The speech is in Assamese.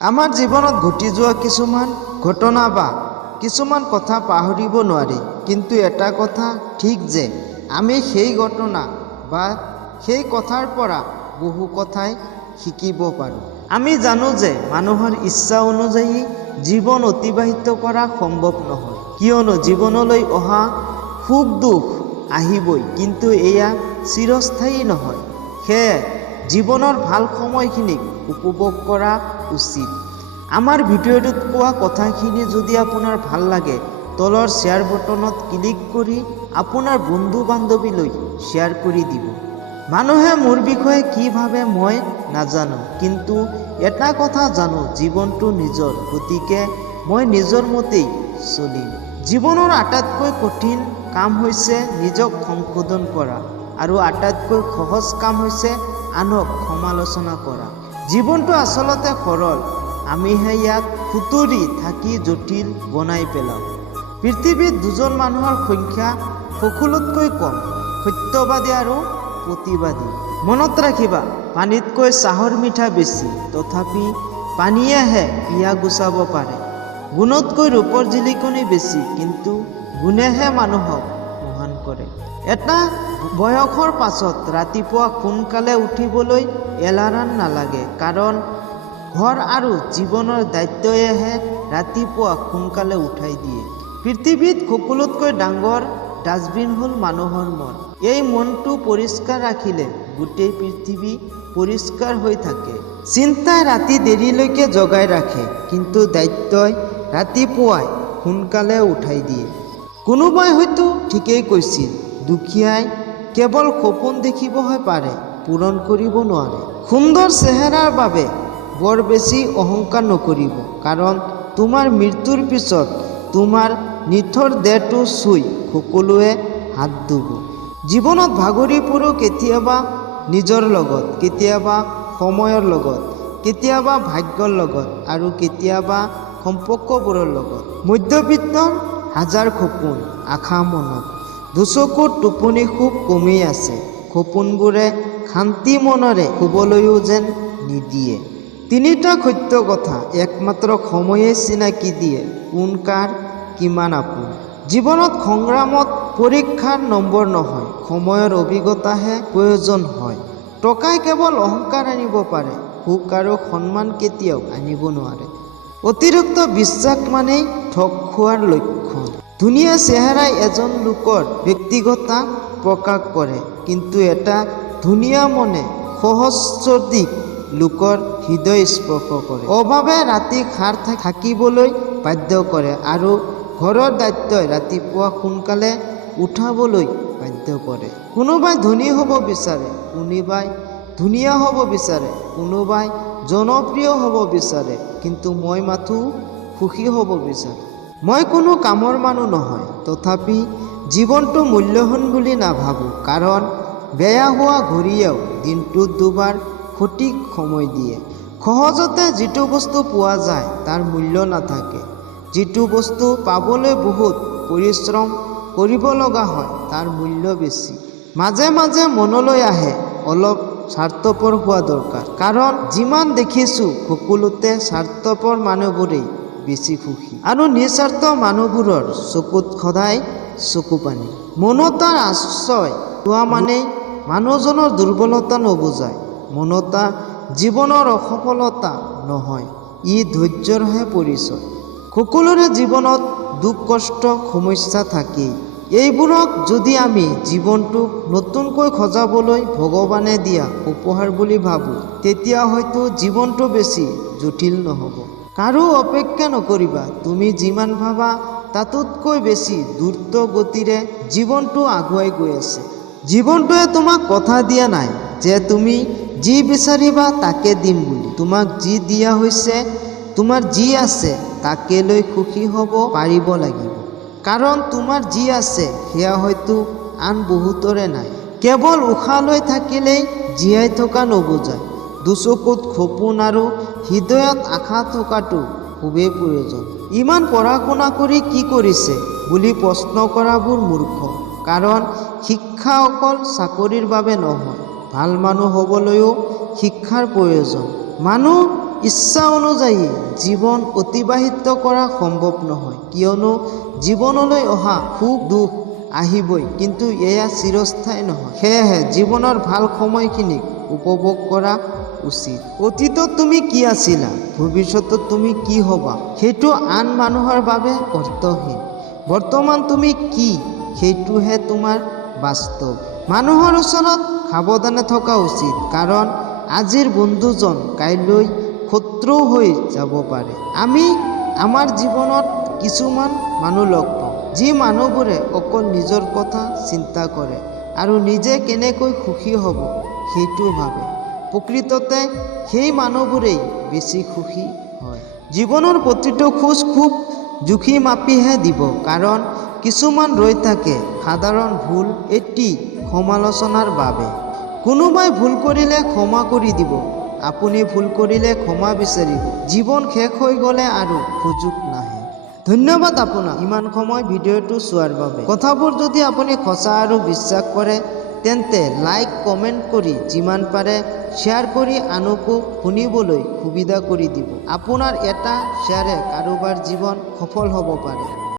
আমাৰ জীৱনত ঘটি যোৱা কিছুমান ঘটনা বা কিছুমান কথা পাহৰিব নোৱাৰি, কিন্তু এটা কথা ঠিক যে আমি সেই ঘটনা বা সেই কথাৰ পৰা বহু কথাই শিকিব পাৰোঁ। আমি জানো যে মানুহৰ ইচ্ছা অনুযায়ী জীৱন অতিবাহিত কৰা সম্ভৱ নহয়, কিয়নো জীৱনলৈ অহা সুখ দুখ আহিবই, কিন্তু এয়া চিৰস্থায়ী নহয়। সেয়ে জীৱনৰ ভাল সময়খিনিক উপভোগ কৰা উচিত। আমাৰ ভিডিঅ'টোত কোৱা কথাখিনি যদি আপোনাৰ ভাল লাগে, তলৰ শ্বেয়াৰ বটনত ক্লিক কৰি আপোনাৰ বন্ধু বান্ধৱীলৈ শ্বেয়াৰ কৰি দিব। মানুহে মোৰ বিষয়ে কি ভাবে মই নাজানো, কিন্তু এটা কথা জানো, জীৱনটো নিজৰ, গতিকে মই নিজৰ মতেই চলিম। জীৱনৰ আটাইতকৈ কঠিন কাম হৈছে নিজক সংশোধন কৰা, আৰু আটাইতকৈ সহজ কাম হৈছে আনক সমালোচনা কৰা। জীৱনটো আচলতে সৰল, আমিহে ইয়াক খুতুৰি থাকি জটিল বনাই পেলাওঁ। পৃথিৱীত দুজন মানুহৰ সংখ্যা সকলোতকৈ কম, সত্যবাদী আৰু প্ৰতিবাদী। মনত ৰাখিবা, পানীতকৈ চাহৰ মিঠা বেছি, তথাপি পানীয়েহে পিয়া গুচাব পাৰে। গুণতকৈ ৰূপৰ জিলিকনি বেছি, কিন্তু গুণেহে মানুহক মহান কৰে। এটা বয়সৰ পাছত ৰাতিপুৱা সোনকালে উঠিবলৈ এলাৰ্ম নালাগে, কাৰণ ঘৰ আৰু জীৱনৰ দায়িত্বইহে ৰাতিপুৱা সোনকালে উঠাই দিয়ে। পৃথিৱীত সকলোতকৈ ডাঙৰ ডাষ্টবিন হ'ল মানুহৰ মন। এই মনটো পৰিষ্কাৰ ৰাখিলে গোটেই পৃথিৱী পৰিষ্কাৰ হৈ থাকে। চিন্তাই ৰাতি দেৰিলৈকে জগাই ৰাখে, কিন্তু দায়িত্বই ৰাতিপুৱাই সোনকালে উঠাই দিয়ে। কোনোবাই হয়তো ঠিকেই কৈছিল, দুখীয়াই কেৱল সপোন দেখিবহে পাৰে, পূৰণ কৰিব নোৱাৰে। সুন্দৰ চেহেৰাৰ বাবে বৰ বেছি অহংকাৰ নকৰিব, কাৰণ তোমাৰ মৃত্যুৰ পিছত তোমাৰ নিথৰ দেহটো চুই সকলোৱে হাত ধুব। জীৱনত ভাগৰি পৰো কেতিয়াবা নিজৰ লগত, কেতিয়াবা সময়ৰ লগত, কেতিয়াবা ভাগ্যৰ লগত, আৰু কেতিয়াবা সম্পৰ্কবোৰৰ লগত। মধ্যবিত্তৰ হাজাৰ সপোন আশা মনত, দুচকুৰ টোপনি খুব কমেই আছে। সপোনবোৰে শান্তি মনেৰে শুবলৈও যেন নিদিয়ে। তিনিটা সত্য কথা একমাত্ৰ সময়ে চিনাকি দিয়ে, কোন কাৰ কিমান আপোন। জীৱনত সংগ্ৰামত পৰীক্ষাৰ নম্বৰ নহয়, সময়ৰ অভিজ্ঞতাহে প্ৰয়োজন হয়। টকাই কেৱল অহংকাৰ আনিব পাৰে, সুখ আৰু সন্মান কেতিয়াও আনিব নোৱাৰে। অতিৰিক্ত বিশ্বাস মানেই ঠগ খোৱাৰ লক্ষণ। ধুনীয়া চেহেৰাই এজন লোকৰ ব্যক্তিগততা প্ৰকাশ কৰে, কিন্তু এটা ধুনীয়া মনে সহস্ৰাধিক লোকৰ হৃদয় স্পৰ্শ কৰে। অভাৱে ৰাতি সাৰ থাকিবলৈ বাধ্য কৰে, আৰু ঘৰৰ দায়িত্বই ৰাতিপুৱা সোনকালে উঠাবলৈ বাধ্য কৰে। কোনোবাই ধনী হ'ব বিচাৰে, কোনোবাই ধুনীয়া হ'ব বিচাৰে, কোনোবাই জনপ্ৰিয় হ'ব বিচাৰে, কিন্তু মই মাথো সুখী হ'ব বিচাৰোঁ। মই কোনো কামৰ মানুহ নহয়, তথাপি জীৱনটো মূল্যৱান বুলি নাভাবোঁ, কাৰণ বেয়া হোৱা ঘড়ীয়েও দিনটোত দুবাৰ সঠিক সময় দিয়ে। সহজতে যিটো বস্তু পোৱা যায় তাৰ মূল্য নাথাকে, যিটো বস্তু পাবলৈ বহুত পৰিশ্ৰম কৰিব লগা হয় তাৰ মূল্য বেছি। মাজে মাজে মনলৈ আহে অলপ স্বাৰ্থপৰ হোৱা দৰকাৰ, কাৰণ যিমান দেখিছোঁ সকলোতে স্বাৰ্থপৰ মানুহবোৰেই বেছি সুখী, আৰু নিস্বাৰ্থ মানুহবোৰৰ চকুত সদায় চকু পানী। মনতাৰ আশ্ৰয় লোৱা মানেই মানুহজনৰ দুৰ্বলতা নবুজায়। মনতা জীৱনৰ অসফলতা নহয়, ই ধৈৰ্যৰহে পৰিচয়। সকলোৰে জীৱনত দুখ কষ্ট সমস্যা থাকেই। এইবোৰক যদি আমি জীৱনটোক নতুনকৈ সজাবলৈ ভগৱানে দিয়া উপহাৰ বুলি ভাবোঁ, তেতিয়া হয়তো জীৱনটো বেছি জটিল নহ'ব। কাৰো অপেক্ষা নকৰিবা, তুমি যিমান ভাবা তাতোতকৈ বেছি দ্ৰুত গতিৰে জীৱনটো আগুৱাই গৈ আছে। জীৱনটোৱে তোমাক কথা দিয়া নাই যে তুমি যি বিচাৰিবা তাকে দিম বুলি। তোমাক যি দিয়া হৈছে, তোমাৰ যি আছে তাকে লৈ সুখী হ'ব পাৰিব লাগিব, কাৰণ তোমাৰ যি আছে সেয়া হয়তো আন বহুতৰে নাই। কেৱল উশাহ লৈ থাকিলেই জীয়াই থকা নুবুজায়, দুচকুত সপোন আৰু হৃদয়ত আশা থকাটো খুবেই প্ৰয়োজন। ইমান পঢ়া শুনা কৰি কি কৰিছে বুলি প্ৰশ্ন কৰাবোৰ মূৰ্খ, কাৰণ শিক্ষা অকল চাকৰিৰ বাবে নহয়, ভাল মানুহ হ'বলৈও শিক্ষাৰ প্ৰয়োজন। মানুহ ইচ্ছা অনুযায়ী জীৱন অতিবাহিত কৰা সম্ভৱ নহয়, কিয়নো জীৱনলৈ অহা সুখ দুখ আহিবই, কিন্তু এয়া চিৰস্থায়ী নহয়। সেয়েহে জীৱনৰ ভাল সময়খিনিক উপভোগ কৰা উচিত। অতীতত তুমি কি আছিলা, ভৱিষ্যতত তুমি কি হ'বা সেইটো আন মানুহৰ বাবে অৰ্থহীন। বৰ্তমান তুমি কি সেইটোহে তোমাৰ বাস্তৱ। মানুহৰ ওচৰত সাৱধানে থকা উচিত, কাৰণ আজিৰ বন্ধুজন কাইলৈ শত্ৰু হৈ যাব পাৰে। আমি আমাৰ জীৱনত কিছুমান মানুহ লগ পাওঁ, যি মানুহবোৰে অকল নিজৰ কথা চিন্তা কৰে আৰু নিজে কেনেকৈ সুখী হ'ব সেইটো ভাবে। প্ৰকৃততে সেই মানুহবোৰেই বেছি সুখী হয়। জীৱনৰ প্ৰতিটো খোজ খুব জুখি মাপিহে দিব, কাৰণ কিছুমান ৰৈ থাকে সাধাৰণ ভুল এটি সমালোচনাৰ বাবে। কোনোবাই ভুল কৰিলে ক্ষমা কৰি দিব, আপুনি ভুল কৰিলে ক্ষমা বিচাৰিব। জীৱন শেষ হৈ গ'লে আৰু সুযোগ নাহে। ধন্যবাদ আপোনাক ইমান সময় ভিডিঅ'টো চোৱাৰ বাবে। কথাবোৰ যদি আপুনি সঁচা আৰু বিশ্বাস কৰে তেন্তে লাইক কমেণ্ট কৰি যিমান পাৰে শ্বেয়াৰ কৰি আনকো শুনিবলৈ সুবিধা কৰি দিব। আপোনাৰ এটা শ্বেয়াৰে কাৰোবাৰ জীৱন সফল হ'ব পাৰে।